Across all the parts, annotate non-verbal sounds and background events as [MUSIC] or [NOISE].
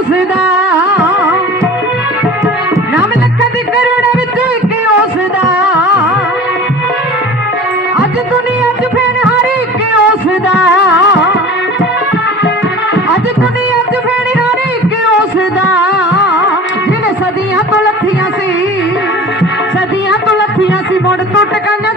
ਉਸ ਦਾ ਨਾਮ ਲੱਖ ਦੀ ਕਰੋੜਾਂ ਵਿੱਚੋਂ ਇੱਕ ਉਸ ਅੱਜ ਦੁਨੀਆ 'ਚ ਫੇਰ ਹਰ ਇੱਕ ਉਸ ਅੱਜ ਦੁਨੀਆ 'ਚ ਫੇਰ ਹਰ ਇੱਕ ਉਸਦਾ। ਜਿਹਨੇ ਸਦੀਆਂ ਤੋਂ ਲੱਥੀਆਂ ਸੀ, ਸਦੀਆਂ ਤੋਂ ਲੱਥੀਆਂ ਸੀ, ਮੁੜ ਤੋਂ ਟਕਾਈਆਂ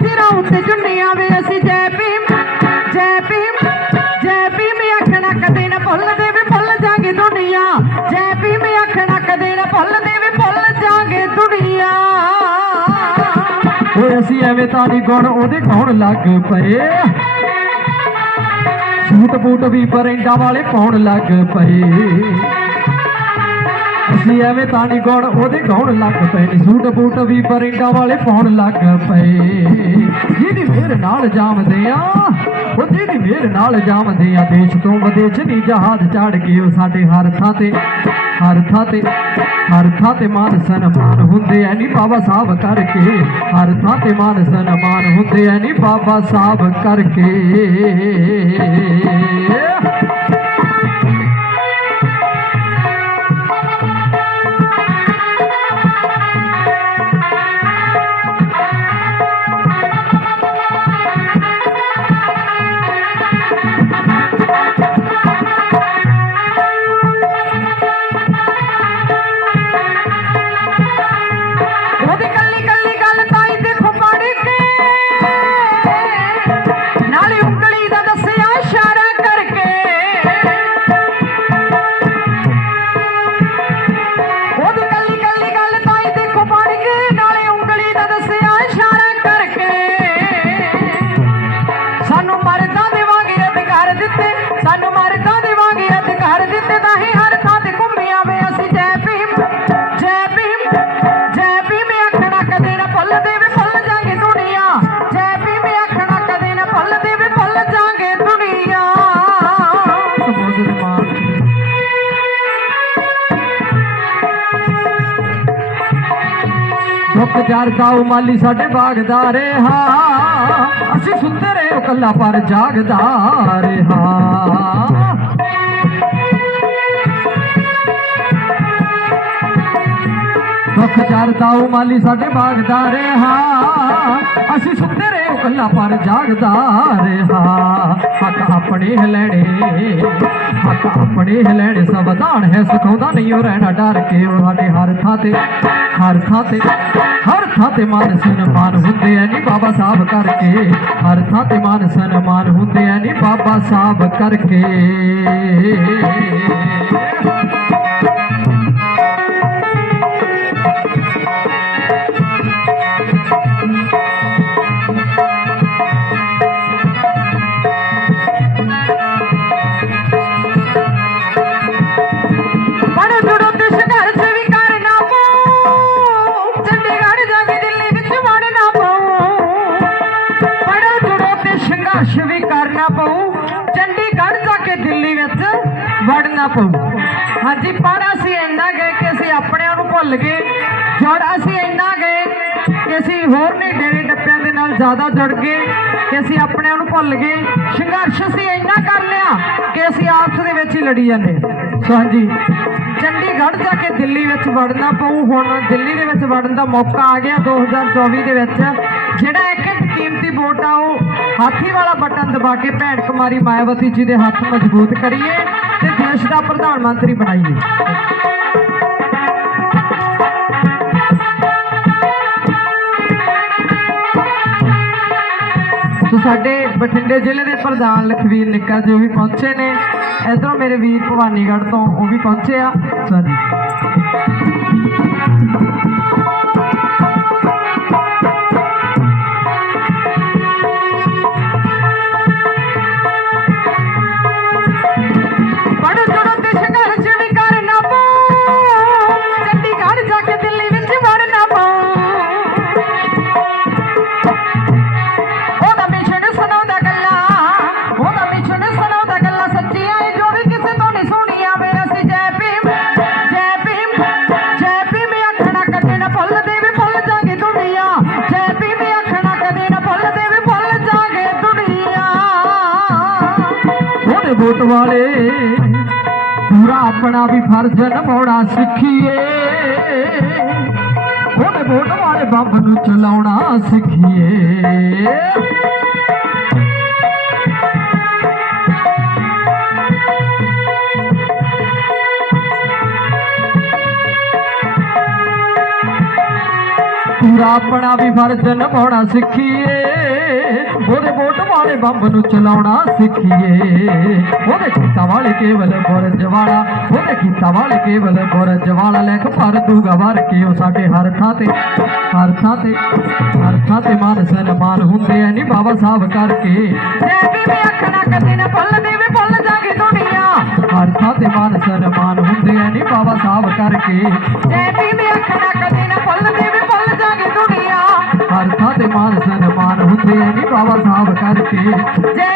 ਅਸੀਂ ਐਵੇਂ ਤਾਂ ਗੁਣ ਉਹਦੇ ਕੌਣ ਲੱਗ ਪਏ। ਸੂਟ ਬੂਟ ਵੀ ਪਰੈਂਡਾ ਵਾਲੇ ਪਾਉਣ ਲੱਗ ਪਏ। ਅਸੀਂ ਐਵੇਂ ਤਾਂ ਨਹੀਂ ਗੁਣ ਉਹਦੇ ਗਾਉਣ ਲੱਗ ਪਏ ਨੀ। ਸੂਟ ਬੂਟ ਵੀ ਪਰੈਂਡਾ ਵਾਲੇ ਪਾਉਣ ਲੱਗ ਪਏ। ਜਿਹਦੀ ਮਿਹਰ ਨਾਲ ਜਾਮਦੇ ਆ, ਉਹ ਜਿਹਦੀ ਮਿਹਰ ਨਾਲ ਜਾਮਦੇ ਆ। ਦੇਸ਼ ਤੋਂ ਵਿਦੇਸ਼ ਨਹੀਂ ਜਹਾਜ਼ ਚੜ ਕੇ ਉਹ ਸਾਡੇ ਹਰ ਥਾਂ ਤੇ, ਹਰ ਥਾਂ ਤੇ, ਹਰ ਥਾਂ ਤੇ ਮਾਨ ਸਨਮਾਨ ਹੁੰਦੇ ਐ ਨੀ ਬਾਬਾ ਸਾਹਿਬ ਕਰਕੇ, ਹਰ ਥਾਂ ਤੇ ਮਾਨ ਸਨਮਾਨ ਹੁੰਦੇ ਐ ਨੀ ਬਾਬਾ ਸਾਹਿਬ ਕਰਕੇ। ਦੁੱਖ ਜਰਦਾ ਉਹ ਮਾਲੀ ਸਾਡੇ ਬਾਗਦਾਰੇ ਰਿਹਾ ਅਸੀਂ ਸੁਣਦੇ ਰਹੇ ਉਹ ਕੱਲਾ ਪਰ ਜਾਗਦਾ ਰਿਹਾ। ਦੁੱਖ ਜਰਦਾ ਉਹ ਮਾਲੀ ਸਾਡੇ ਬਾਗਦਾਰੇ ਰਿਹਾ ਕੱਲਾ ਪਰ ਜਾਗਦਾ ਰਿਹਾ। ਹੱਕ ਆਪਣੇ ਹਲੈਣੇ ਹੱਕ ਆਪਣੇ ਹਲੈਣੇ ਸੰਵਿਧਾਨ ਹੈ, ਸਿਖਾਉਂਦਾ ਨਹੀਂ ਉਹ ਰਹਿਣਾ ਡਰ ਕੇ। ਉਹ ਸਾਡੇ ਹਰ ਥਾਂ ਤੇ ਹਰ ਥਾਂ ਤੇ ਹਰ ਥਾਂ ਤੇ ਮਾਨ ਸਨਮਾਨ ਹੁੰਦੇ ਆ ਨੀ ਬਾਬਾ ਸਾਹਿਬ ਕਰਕੇ। ਹਰ ਥਾਂ ਤੇ ਮਾਨ ਸਨਮਾਨ ਹੁੰਦੇ ਆ ਨੀ ਬਾਬਾ ਸਾਹਿਬ ਕਰਕੇ। ਵੜਨਾ ਪਊ ਹਾਂਜੀ ਪੜ ਅਸੀਂ ਇੰਨਾ ਗਏ ਕਿ ਅਸੀਂ ਆਪਣਿਆਂ ਨੂੰ ਭੁੱਲ ਗਏ। ਜੁੜ ਅਸੀਂ ਇੰਨਾ ਗਏ ਕਿ ਅਸੀਂ ਹੋਰ ਨਹੀਂ ਡੇਰੇ ਡੱਪਿਆਂ ਦੇ ਨਾਲ ਜ਼ਿਆਦਾ ਜੁੜ ਗਏ, ਕਿ ਅਸੀਂ ਆਪਣਿਆਂ ਨੂੰ ਭੁੱਲ ਗਏ। ਸੰਘਰਸ਼ ਅਸੀਂ ਇੰਨਾ ਕਰ ਲਿਆ ਕਿ ਅਸੀਂ ਆਪਸ ਦੇ ਵਿੱਚ ਹੀ ਲੜੀ ਜਾਂਦੇ। ਸੋ ਹਾਂਜੀ, ਚੰਡੀਗੜ੍ਹ ਜਾ ਕੇ ਦਿੱਲੀ ਵਿੱਚ ਵੜਨਾ ਪਊ। ਹੁਣ ਦਿੱਲੀ ਦੇ ਵਿੱਚ ਵੜਨ ਦਾ ਮੌਕਾ ਆ ਗਿਆ 2024 ਦੇ ਵਿੱਚ। ਜਿਹੜਾ ਇੱਕ ਇੱਕ ਕੀਮਤੀ ਵੋਟ ਆ, ਉਹ ਹਾਥੀ ਵਾਲਾ ਬਟਨ ਦਬਾ ਕੇ ਭੈਣ ਕੁਮਾਰੀ ਮਾਇਆਵਤੀ ਜੀ ਦੇ ਹੱਥ ਮਜ਼ਬੂਤ ਕਰੀਏ। ਤੇ ਦੇਸ਼ ਦਾ ਪ੍ਰਧਾਨ ਮੰਤਰੀ ਬਣਾਈਏ। ਸੋ ਸਾਡੇ ਬਠਿੰਡੇ ਜ਼ਿਲ੍ਹੇ ਦੇ ਪ੍ਰਧਾਨ ਲਖਵੀਰ ਨਿੱਕਾ ਜੀ ਉਹ ਵੀ ਪਹੁੰਚੇ ਨੇ। ਇਧਰੋਂ ਮੇਰੇ ਵੀਰ ਭਵਾਨੀਗੜ੍ਹ ਤੋਂ ਉਹ ਵੀ ਪਹੁੰਚੇ ਆ। ਸੋ ਜਾਗੇ ਵਾਲੇ। ਪੂਰਾ ਆਪਣਾ ਵੀ ਫਰਜ਼ ਨਿਭਾਉਣਾ ਸਿੱਖੀਏ। ਉਹਦੇ ਵੋਟ ਵਾਲੇ ਬੰਬ ਨੂੰ ਚਲਾਉਣਾ ਸਿੱਖੀਏ। ਪੂਰਾ ਆਪਣਾ ਵੀ ਫਰਜ਼ ਨਿਭਾਉਣਾ ਸਿੱਖੀਏ। ਉਹਦੇ ਵੋਟ ਵਾਲੇ ਬੰਬ ਨੂੰ ਚਲਾਉਣਾ ਸਿੱਖੀਏ। ਉਹਦੇ ਕੀਤਾ ਵਾਲੇ ਕੇਵਲ ਬੁਰਜ ਵਾਲਾ ਉਹਦੇ ਕੀਤਾ ਵਾਲੇ ਕੇਵਲ ਬੁਰਜ ਵਾਲਾ ਲਿਖ ਭਰ ਦੂਗਾ ਵਰ ਕੇ ਉਹ ਸਾਡੇ ਹਰ ਥਾਂ ਤੇ ਹਰ ਥਾਂ ਤੇ ਹਰ ਥਾਂ ਤੇ ਮਾਨ ਸਨਮਾਨ ਹੁੰਦੇ ਐ ਨੀ ਬਾਬਾ ਸਾਹਿਬ ਕਰਕੇ। ਜੈ ਬੀਬੀ ਅੱਖਣਾ ਕਦੇ ਨਾ ਭੁੱਲਦੀ ਵੀ ਭੁੱਲ ਜਾਗੀ ਦੁਨੀਆ। ਹਰ ਥਾਂ ਤੇ ਮਾਨ ਸਨਮਾਨ ਹੁੰਦੇ ਐ ਨੀ ਬਾਬਾ ਸਾਹਿਬ ਕਰਕੇ। ਜੈ ਬੀਬੀ ਅੱਖਣਾ Yeah. [LAUGHS]